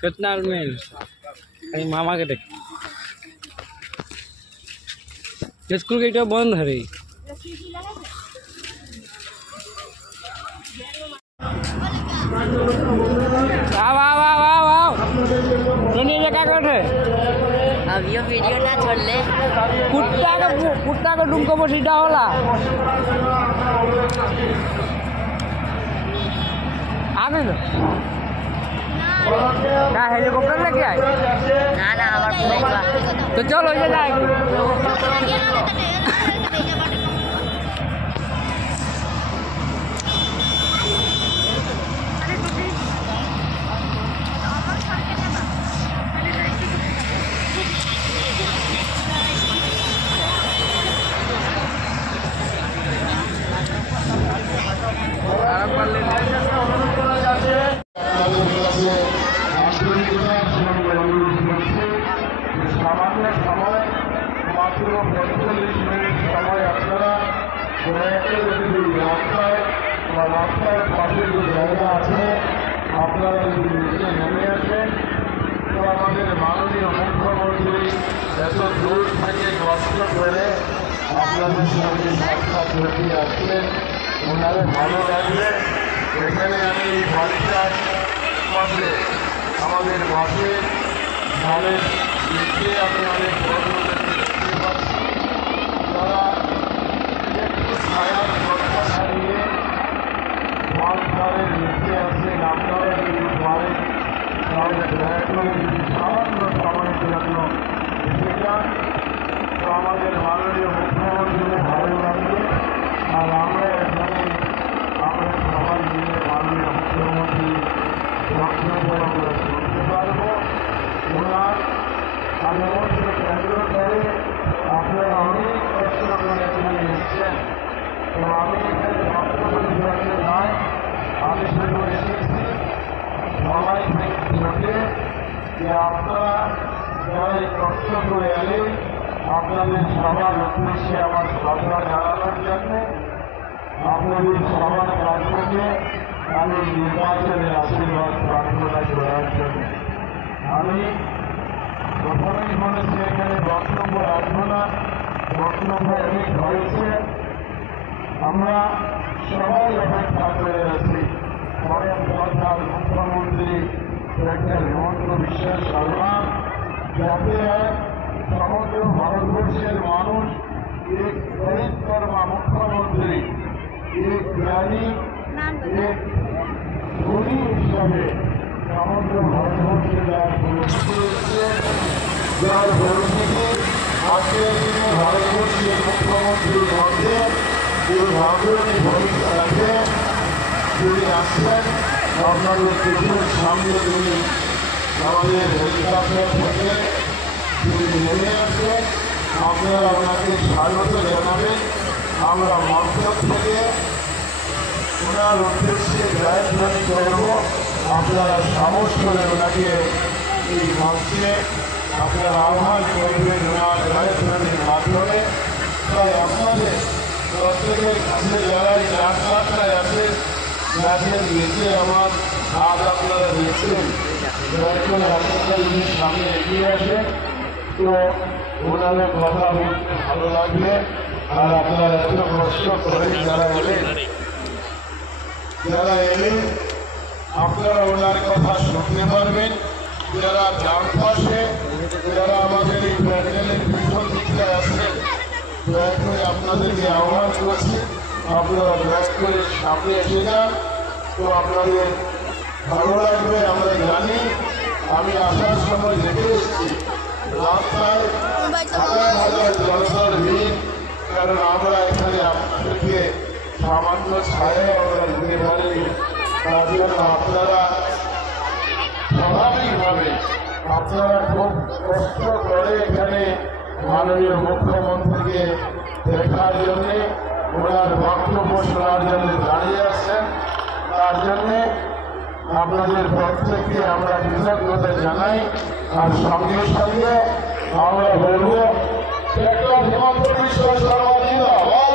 कितना मिल कहीं मामा के देख स्कूल गेट बंद है रे क्या कर अब ये वीडियो ना छोड़ ले कुत्ता का डूम को सीधा होला आ गई क्या हेलीकॉप्टर लेके आए ना हमारे तो चलो ये जाएगी রাস্তার পাশে যে জায়গা আছে আপনারা যদি নিচে নেমে আসেন তো আমাদের মাননীয় মুখ্যমন্ত্রী এত দূর থেকে কষ্ট করে আপনাদের সঙ্গে সাক্ষাৎ করতে আসলেন ওনারে ভালো লাগবে এখানে আমি এই বাড়িটার পাশে আমাদের পাশে ধানের নিচে আমি অনেক বড়দের দেখতে পাচ্ছি তারা একটু ছায়ার কথা হারিয়ে মাঝখানের নিচে আসেন আপনারা যদি পারেন তাহলে দয়া করে যদি সামান্য সময়ের জন্য এসে যান তো আমাদের মাননীয় মুখ্যমন্ত্রী ভালো লাগবে আর আমরা এখানে আমরা সবাই মিলে মাননীয় মুখ্যমন্ত্রী বক্তব্য আমরা শুনতে পারবো ওনার আলোচনাকে কেন্দ্র করে আপনারা অনেক কষ্ট করে এখানে এসছেন তো আমি এখানে বক্তব্য দিতে নয় আমি শুধু এসেছি সবাই থেকে যে আপনারা যারা এই কষ্ট করে এলেন আপনাদের সবার উদ্দেশ্যে আমার শ্রদ্ধা জানানোর জন্য আপনাদের সবার কাছ থেকে আমি নির্বাচনের আশীর্বাদ প্রার্থনা করার জন্য আমি প্রথমেই বলেছি এখানে বক্তব্য রাখবো না বক্তব্য অনেক হয়েছে আমরা সবাই অপেক্ষা করে আছি পরের সরকার মুখ্যমন্ত্রী ডক্টর হিমন্ত বিশ্ব শর্মা যাতে সমগ্র ভারতবর্ষের মানুষ এক পরিকর্মা মুখ্যমন্ত্রী এক জ্ঞানী এক গুণী হিসাবে সমগ্র ভারতবর্ষে যার পরিচিত হচ্ছে যার পরিচিতি আজকের দিনে ভারতবর্ষের মুখ্যমন্ত্রীর মধ্যে দুর্ভাগ্যের ভূমিকা রাখে তিনি আসছেন আপনাদের চোখের সামনে তিনি আমাদের হেলিকপ্টার থেকে তিনি নেমে আসবেন আপনারা ওনাকে স্বাগত জানাবেন আমরা মঞ্চ থেকে ওনার উদ্দেশ্যে জয়ধ্বনি করব আপনারা সাহস করে ওনাকে এই মঞ্চে আপনারা আহ্বান করবেন ওনার জয়ধ্বনির মাধ্যমে তাই আপনাদের প্রত্যেকের কাছে যারা এই রাস্তাটায় আছে যাদের নিচে আমার হাত আপনারা দেখছেন দয়া করে আপনারা যদি সামনে এগিয়ে আসেন তো ওনাদের কথা বলতে ভালো লাগবে আর আপনারা এত কষ্ট করে যারা এলেন আপনারা ওনার কথা শুনতে পারবেন যারা ডান পাশে যারা আমাদের এই প্যান্ডেলের পিছন দিকটা আছেন দয়া করে আপনাদেরকে আহ্বান করছি আপনারা দয়া করে সামনে এসে যান তো আপনাদের ভালো লাগবে আমরা জানি আমি আসার সময় দেখে এসেছি রাস্তায় হাজার হাজার জনতার ভিড় কারণ আমরা এখানে আপনাদেরকে সামান্য ছায়া আমরা দিতে পারিনি তার জন্য আপনারা স্বাভাবিকভাবে আপনারা খুব কষ্ট করে এখানে মাননীয় মুখ্যমন্ত্রীকে দেখার জন্যে ওনার বক্তব্য শোনার জন্য দাঁড়িয়ে আসছেন তার জন্যে আপনাদের প্রত্যেককে আমরা কৃতজ্ঞতা জানাই আর সঙ্গে সঙ্গে আমরা বলব ডক্টর হিমন্ত বিশ্ব শর্মা জিন্দাবাদ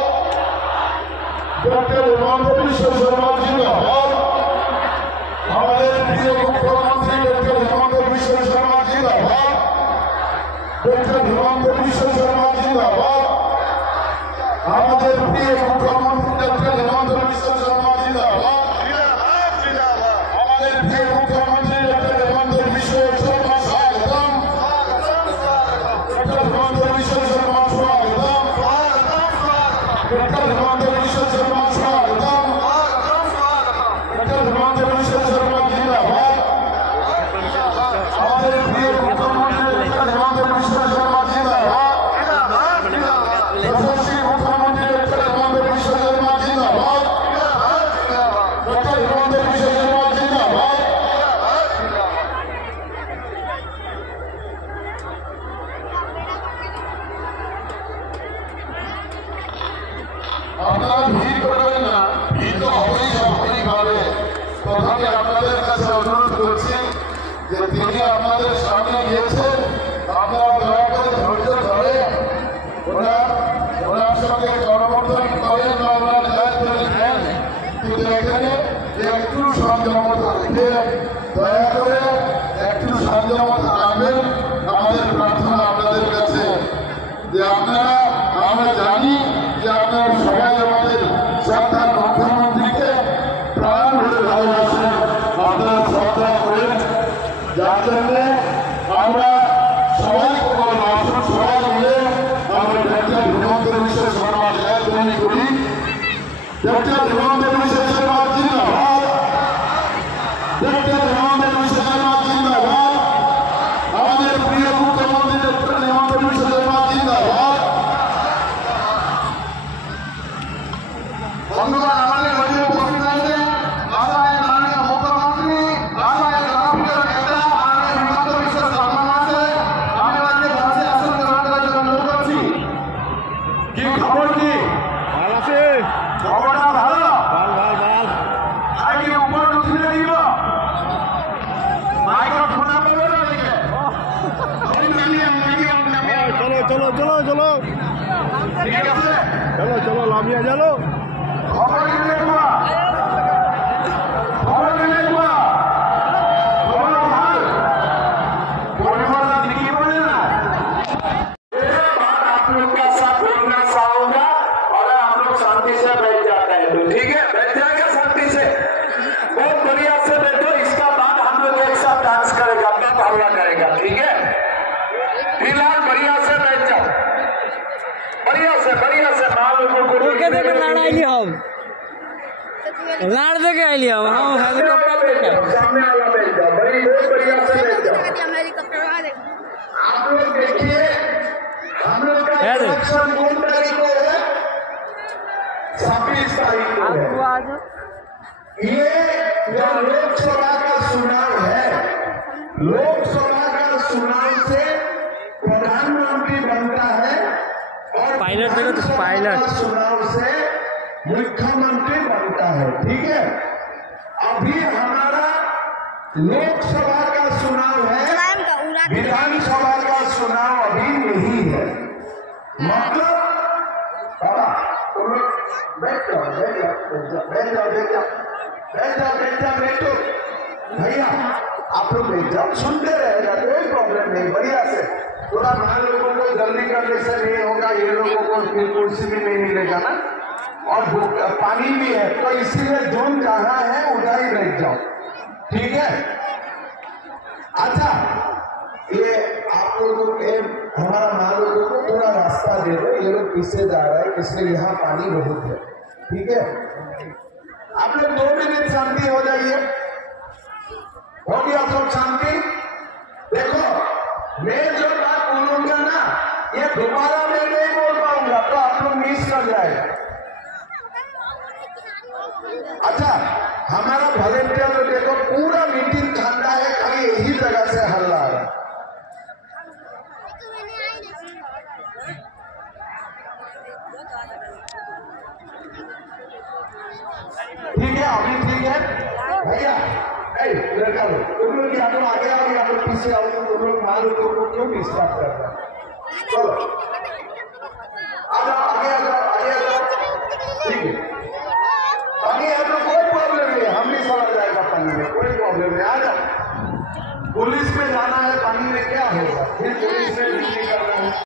डॉक्टर हिमंत बिश्व शर्मा जिंदाबाद। हमारे प्रिय मुख्यमंत्री डॉक्टर हिमंत बिश्व शर्मा जिंदाबाद। डॉक्टर हिमंत बिश्व शर्मा जिंदाबाद। हमारे प्रिय मुख्यमंत्री डॉक्टर हिमंत बिश्व शर्मा जिंदाबाद। हमारे प्रिय मुख्यमंत्री डॉक्टर हिमंत बिश्व शर्मा स्वागतम। डॉक्टर हिमंत बिश्व शर्मा स्वागतम। डॉक्टर हिमंत बिश्व शर्मा स्वागतम। डॉक्टर हिमंत बिश्व शर्मा जिंदाबाद। हमारे प्रिय मुख्यमंत्री डॉक्टर हिमंत बिश्व शर्मा जिंदाबाद। यशस्वी मुख्यमंत्री डॉक्टर हिमंत बिश्व शर्मा जिंदाबाद। डॉक्टर हिमंत बिश्व शर्मा जिंदाबाद। আপনারা ভিড় করবেন না, ভিড় তো হবেই স্বাভাবিকভাবে। তথাপি আপনাদের কাছে অনুরোধ করছি যে তিনি আপনাদের সামনে গিয়েছেন, আপনারা দয়া করে ধৈর্য ধরে ওনার সঙ্গে করমর্দন করেন বা ওনার দায়িত্ব নেন। কিন্তু এখানে একটু সংযমতা রেখে দয়া করে একটু সংযমতা রাখবেন। আমাদের প্রার্থনা আপনাদের কাছে যে আমরা জানি যে আপনারা সবাই আমাদের সরকার মুখ্যমন্ত্রীকে প্রাণ ভরে ভালোবাসেন, আপনারা শ্রদ্ধা করেন। যার জন্যে আমরা সবাই আসুন, সবাই মিলে আমরা ডক্টর হিমন্ত বিশ্ব শর্মা জয়ধ্বনি করি। ডক্টর হিমন্ত বিশ্ব শর্মা জিন্দাবাদ। ডক্টর হিমন্ত বিশ্ব শর্মা জিন্দাবাদ। আমাদের প্রিয় মুখ্যমন্ত্রী ডক্টর হিমন্ত বিশ্ব শর্মা জিন্দাবাদ। বন্ধুগণ, আমাদের মধ্যে উপস্থিত রয়েছে মাননীয় মুখ্যমন্ত্রী মাননীয় জনপ্রিয় নেতা মাননীয় হিমন্ত বিশ্ব শর্মা মহাশয়। আমি আজকে বসে আসন গ্রহণ করার জন্য অনুরোধ করছি। কি খবর? কি খবরটা ভালো? আগে উপর উঠে দিব মাইক্রো ফোনা পাবে না দিকে। চলো চলো চলো ঠিক আছে, চলো চলো লামিয়া চলো। খবর দিলে তোমা খবর দিলে তোমা খবর ভালো পরিবর্তन दिखी बोले ना। आप लोग का साथ बोलना चाहूंगा और हम लोग शांति से बैठ जाते हैं। तो ठीक है, बैठ जाएगा शांति से, बहुत बढ़िया से बैठो। इसका बाद हम लोग एक साथ डांस करेगा, अपना हल्ला करेगा। ठीक है, फिलहाल बढ़िया से बैठ जाओ, बढ़िया से माँ लोगों को ओके देखे लाड़ आइली हम लाड़ देखे आइली हम हेलीकॉप्टर देखे सामने वाला बैठ जाओ, बहुत बढ़िया से बैठ जाओ। आप लोग देखिए, हम लोग का इलेक्शन कौन तारीख को है? 26 तारीख को है। ये जो लोकसभा का चुनाव है, लोकसभा का चुनाव से प्रधानमंत्री बनता है और पायलट देखो तो पायलट चुनाव से मुख्यमंत्री बनता है। ठीक है, अभी हमारा लोकसभा का चुनाव है, विधानसभा का चुनाव अभी नहीं है। मतलब बाबा तुम लोग बैठ जाओ, बैठो भैया, आप लोग बैठ जाओ, सुनते रहेगा, कोई प्रॉब्लम नहीं। बढ़िया से थोड़ा मान लोगों को जल्दी करने से नहीं होगा, ये लोगों को फिर कुर्सी भी नहीं मिलेगा ना, और पानी भी है, तो इसीलिए जोन जहाँ है उधर ही बैठ जाओ। ठीक है, अच्छा ये आप लोगों के हमारा मान लोगों को पूरा रास्ता दे दो, ये लोग पीछे जा रहा है, इसलिए यहाँ पानी बहुत है। ठीक है, आप लोग 2 मिनट शांति हो जाइए। हो गया सब शांति? देखो, मैं जो बात बोलूंगा ना, ये दोबारा मैं नहीं बोल पाऊंगा, तो आप लोग मिस कर जाएगा। अच्छा, हमारा वॉलेंटियर तो देखो पूरा मीटिंग ठंडा है, खाली यही जगह से हल्ला आ रहा है। ठीक है, अभी ठीक है भैया। लड़का लोग तुम लोग आगे आओ या पीछे आओ, तुम लोग मारो, तुम लोग क्यों डिस्टर्ब कर रहे हो? चलो